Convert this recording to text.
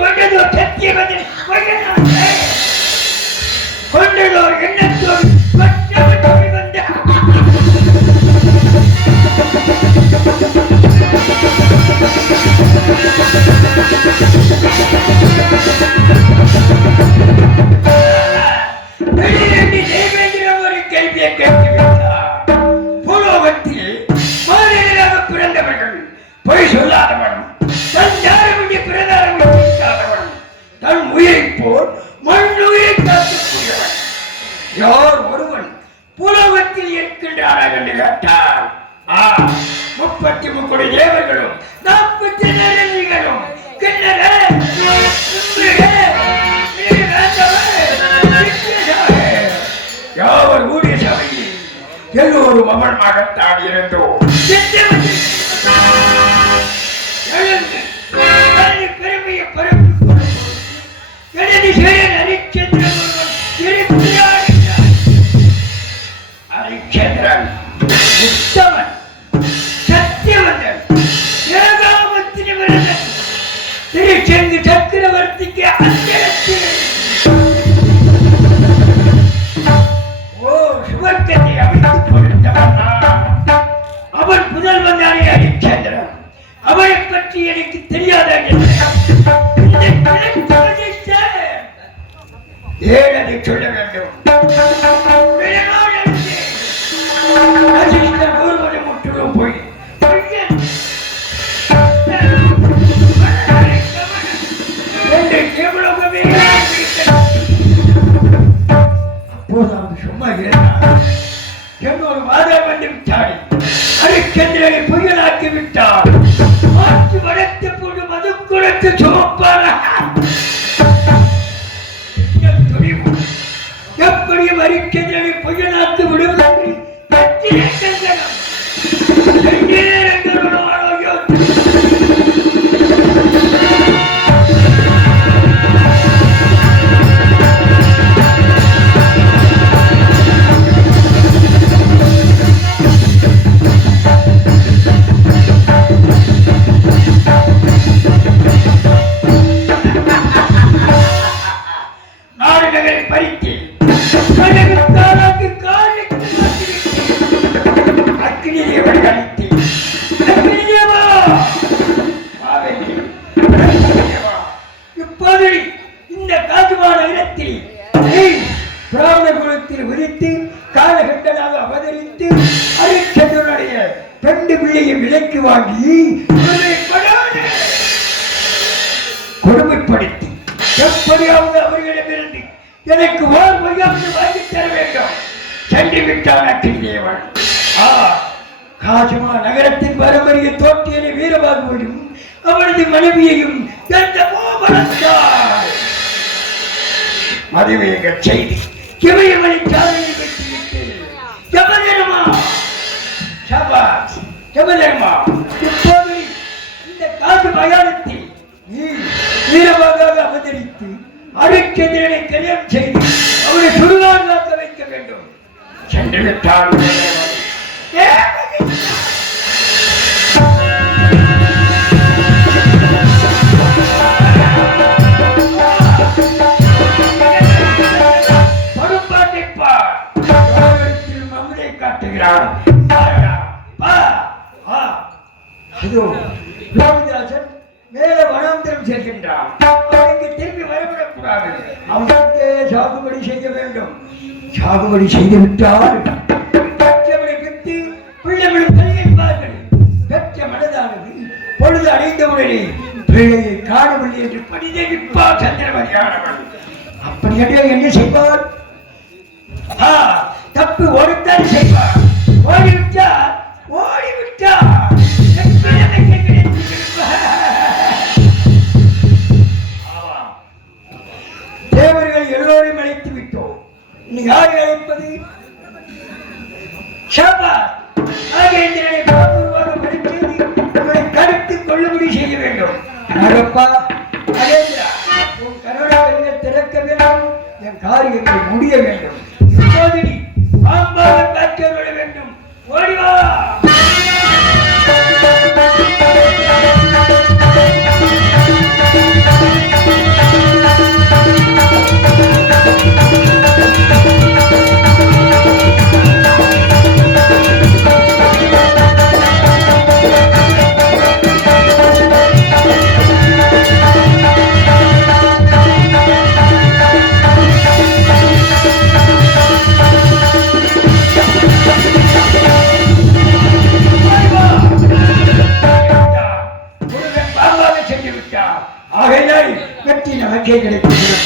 கொண்டதோ சத்தியவதன் கொண்டதோ எண்ணத்தோடு வந்த ஒரு கேள்வியை கேட்டுவிட்டார். பூலோகத்தில் மாநிலராக பிறந்தவர்கள் பொய் சொல்லாதவனும் தன் யாருடைய பிரதாரம் வைக்காதவனும் தன் உயிரை போல் மண்ணுயிரை காக்கக்கூடியவன் யார் ஒருவன் பூலோகத்தில் இருக்கின்றாரா என்று கேட்டார். 33 தேவர்களும் 40 நரர்களும் யாவர் ஊழிய சபையில் எல்லோரும் அமர்மாகத்தான் இருந்தோம். பெருமையை பரப்பு எனது செயல் ஹரிச்சந்திரன் ஹரிச்சந்திரன் உத்தமன் சத்தியவந்தன் ஏகாமத்தினவரன் திருச்செங்கு சக்கரவர்த்திக்கு அஞ்சலத்தில் சுவர்க்கத்தை அமைத்துக் கொடுத்தவன் அவன் புதல்வன் தானே ஹரிச்சந்திரன். அவனை பற்றி எனக்கு தெரியாத ஏனதை சொல்ல வேண்டும். முற்றிலும் போய் அப்போதாவது சும்மா இருந்தார். என்னொரு வாதம் வந்து விட்டார். ஹரிச்சந்திரனை புயலாக்கி விட்டார். மாற்றி வளர்த்த பொழுது மது குளத்து சுமப்பான எப்படியும் ஹரிச்சந்திரனை புயலாக்கி விடுவதற்கு இந்த காதுமான இடத்தில் பிராமண குலத்தில் உதித்து காலகண்டனாக அவதரித்து ஹரிச்சந்திரனுடைய 2 பிள்ளையை விலைக்கு வாங்கி கொடுமைப்படுத்தி எப்படியாவது அவர்களிடமிருந்து எனக்கு ஓர் மொழியாவது வாங்கி தர வேண்டும் சென்று விட்டான் அக்கினிதேவன். காஜமா நகரத்தின் பாரம்பரிய தோற்றியனை வீரபாகுவையும் அவனது மனைவியையும் மதுவேக செய்தி இமயமலை சாதனை பெற்றுவிட்டு இப்போது இந்த காது மயானத்தில் வீரபாகாக அவதரித்து ஹரிச்சந்திரனை கல்யாணம் செய்து அவரை சுடுகாடாக்க வைக்க வேண்டும். சென்று விட்டார். மேல வனாந்தரம் செல்கின்றான். திரும்பி வரவிடக்கூடாது. அவனுக்கு சாகுபடி செய்ய வேண்டும். சாகுபடி செய்துவிட்டால் பெற்றவனை பெற்று பிள்ளைகளும் கல்யாணிப்பார்கள். பெற்ற மனதானது பொழுது அடைந்தவுடனே பிள்ளையை காணவில்லை என்று பணிதவிப்பார் சந்திரமதியானவன். அப்படி என்று என்ன செய்வார்? தப்பு ஓடித்தான் செய்வார். ஓடிவிட்டார் தேவர்கள் எல்லோரும் அழைத்து விட்டோம். நீ யாரை அழைப்பது? நாகேந்திரனை பாபுருவாக படித்தது உங்களை கருத்து கொள்ளுபடி செய்ய வேண்டும். நாகப்பா நாகேந்திரா, உன் கருணை திறக்க வேண்டும். என் காரியத்தை முடிய வேண்டும். இப்போது நீ பாம்பாக காட்சி விட வேண்டும். ஓடிவா. வாழ்க்கை கிடைக்கும்.